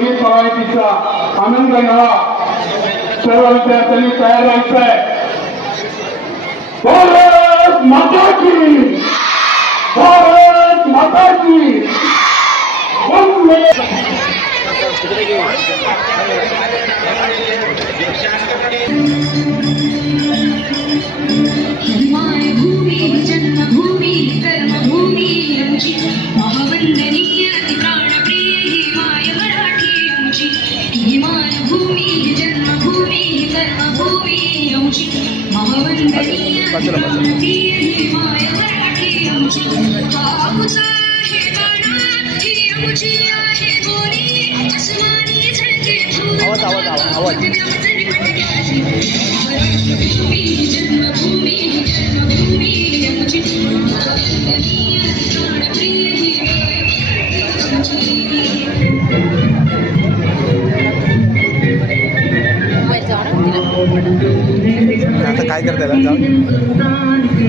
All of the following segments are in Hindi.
संगीत कवायतीचा आनंद घ्यावा. सर्व विद्यार्थ्यांनी तयार व्हायचं आहे. भारत माता की, भारत माता की. मायभूमी जन्मभूमी कर्मभूमी आमची महावंदनीय प्राणप्रिय ही माय मराठी आमची. ही मायभूमी जन्मभूमी कर्मभूमी आमची महावंदनीय प्राणप्रिय ही माय मराठी आमची. बापूचा आहे बाणा ही आमची आहे बोली आसमानी झळके आवाज जन्मभूमी कर्मभूमी आमची महावंदनीय प्राणप्रिय ही आता काय करताय हिंदुस्तान की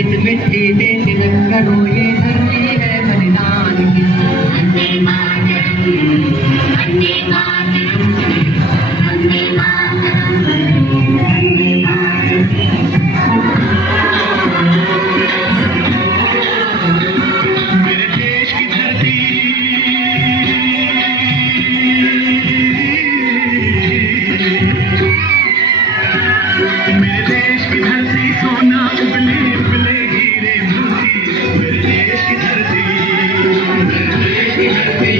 इस मिट्टी से तिलक करो ये धरती है बलिदान की. वंदे मातरम वंदे मातरम वंदे मातरम वंदे मातरम. मेरे देश की धरती मेरे देश की धरती सोना उबले उबले हीरे मोती. मेरे देश की धरती मेरे देश की धरती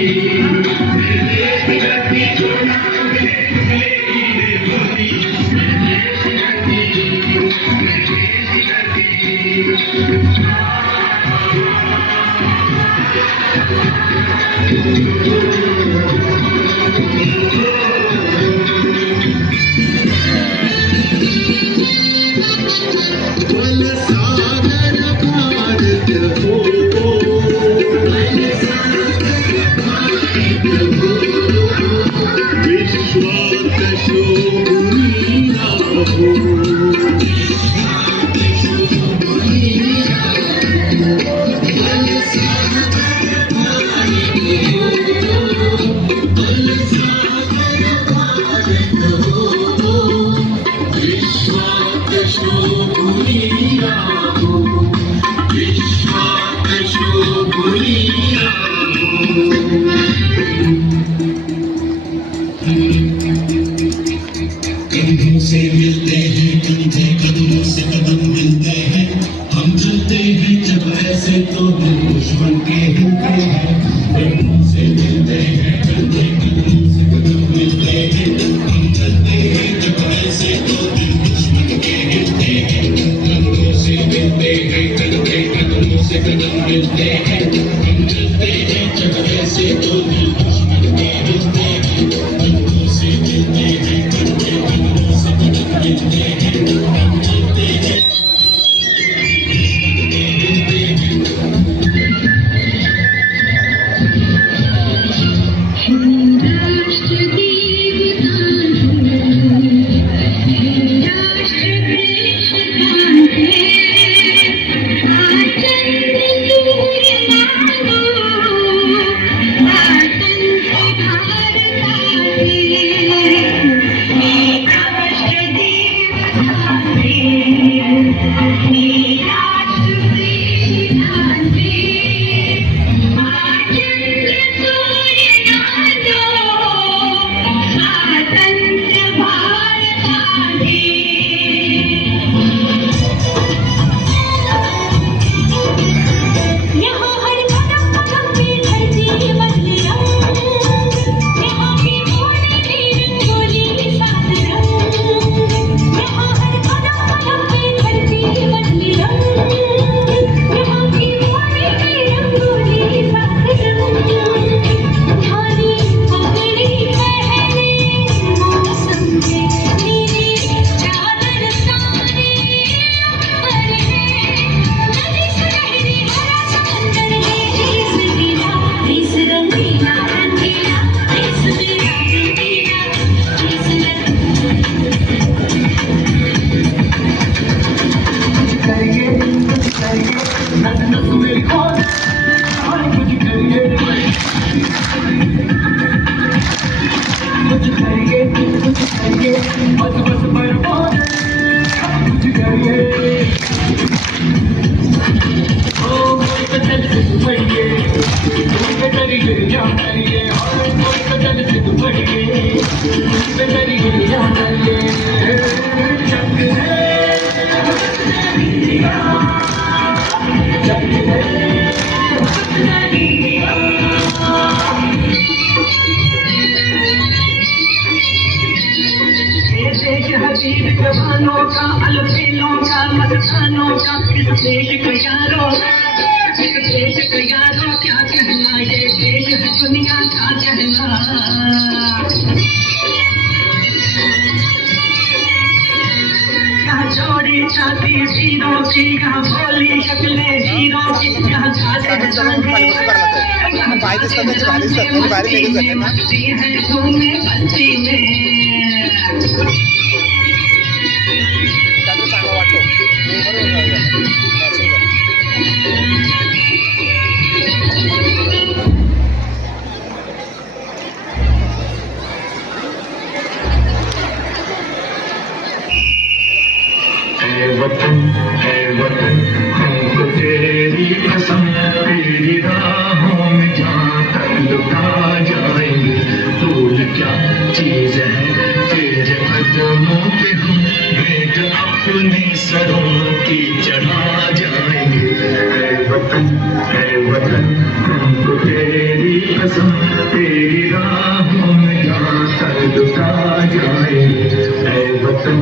मेरे देश की धरती सोना उबले उबले हीरे मोती. मेरे देश की धरती मेरे देश की धरती. कदमों से मिलते हैं कंधे कदमों से कदम मिलते हैं. हम चलते हैं जब ऐसे तो दिल दुश्मन के हिलते हैं. कदमों से मिलते हैं कंधे कदमों से कदम मिलते हैं. हम चलते हैं जब ऐसे तो दिल दुश्मन के हिलते हैं. कदमों से मिलते हैं कंधे कदमों से कदम मिलते हैं. हम चलते हैं जब ऐसे तो दिल दुश्मन के हिलते हैं. कदमों से मिलते हैं कंधे कदमों से कदम मिलते हैं. हम चलते हैं राष्ट्र तेरी गिरिया करिए कोई कदर सिद्ध बढ़िए पे तेरी गिरिया करिए जग है जग है हबीब जवानों का अलफेलों का मस्तानों का इस देश का यारो क्या कहना ये देश है दुनिया का कहना यहाँ जोड़ी छाती वीरों की यहाँ भोली शक्लें हीरों की यहाँ खाते हैं सांझे यहाँ पाहिजेच तर त्यांची भारी असतात त्यांनी भारी लेडीज आहेत ना मस्ती है तुम्हें बस्ती में त्यांचं चांगलं वाटतो बरोबर मॅचिंग आहे. है वतन हमको तेरी कसम तेरी राहों में जहाँ तक लुटा जाएंगे भूल क्या चीज है तेरे कदमों पे हम भेंट अपने सरों की चढ़ा जाएंगे है वतन हमको तेरी कसम तेरी राहों में जहाँ तक लुटा जाएंगे है वतन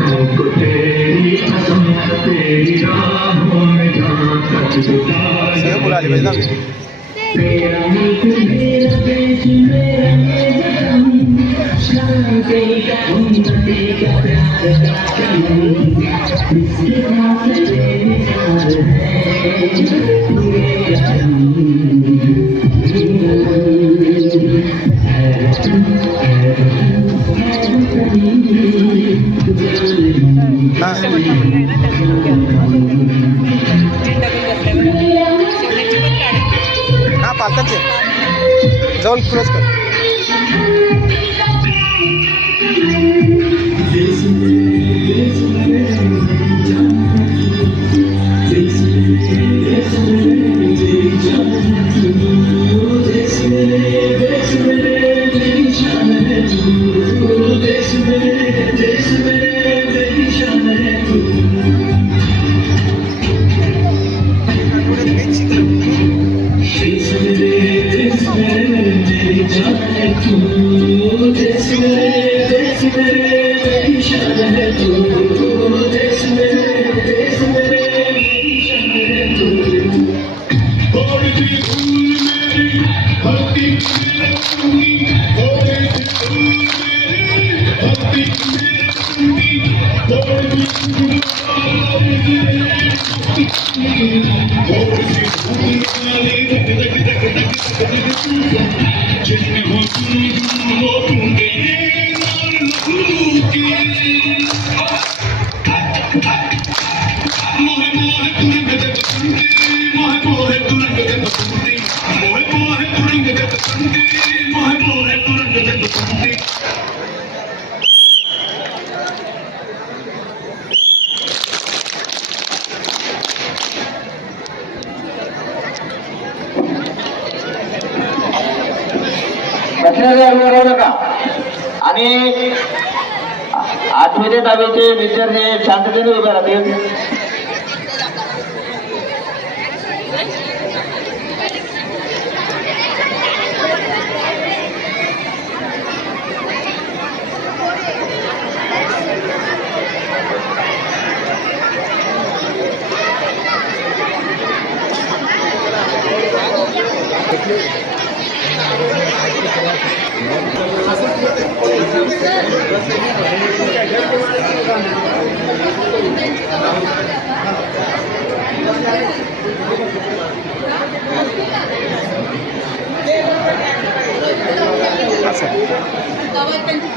हमको तेरी कसम तेरी राहों में जहाँ तक लुटा सगळं मुलं आली पाहिजे ना मेरा मुल्क मेरा देश मेरा वतन शांति का उन्नति का प्यार का चमन इसके पास बेनिसार है मेरा हा पालकाचे जाऊन क्रॉस कर आणि 8वी ते 10वीचे विद्यार्थी शांततेने उभे राहतील.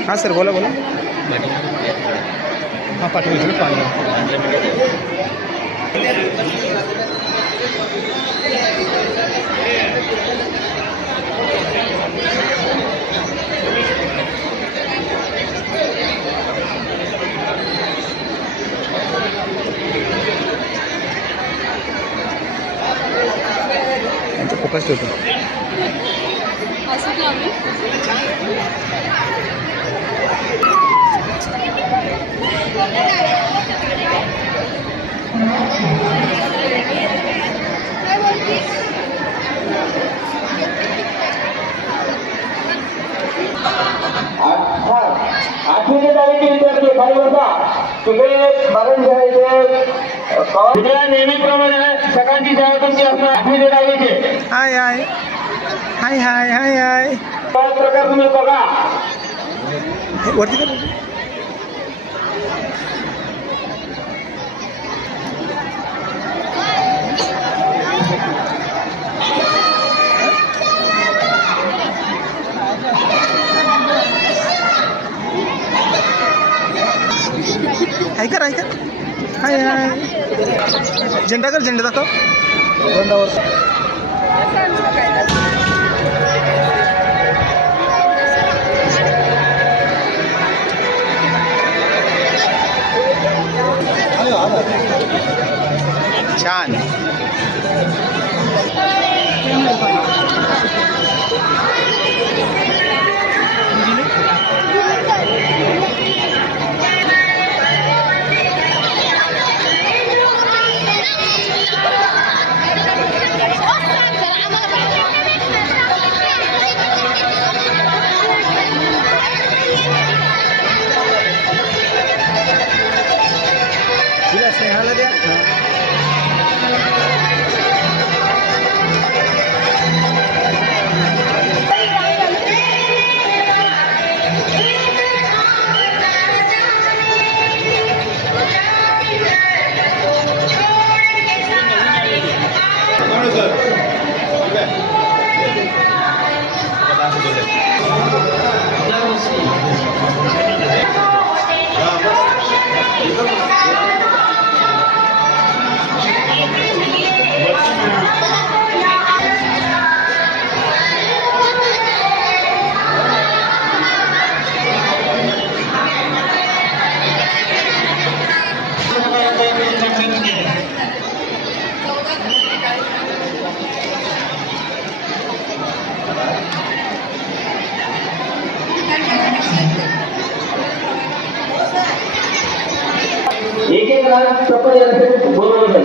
हां सर बोला बोला हां पाठवू पाणी फोकस ठेवतो. असं लावली आठवीच्या दहावीचे विद्यार्थी खाली बसा. तिकडे मरण शाळेचे नेहमीप्रमाणे सकाळची शाळा तुमची असणार. आठवीच्या दहावीचे हाय हाय हाय हाय हाय हाय पाच प्रकार तुम्ही बघा. वरती कर. ऐका ऐका हाय हाय झेंडा कर. झेंडा दाखव. झेंडावर छान. स्नेहाला द्या. एक एक राग चप्पल बरोबर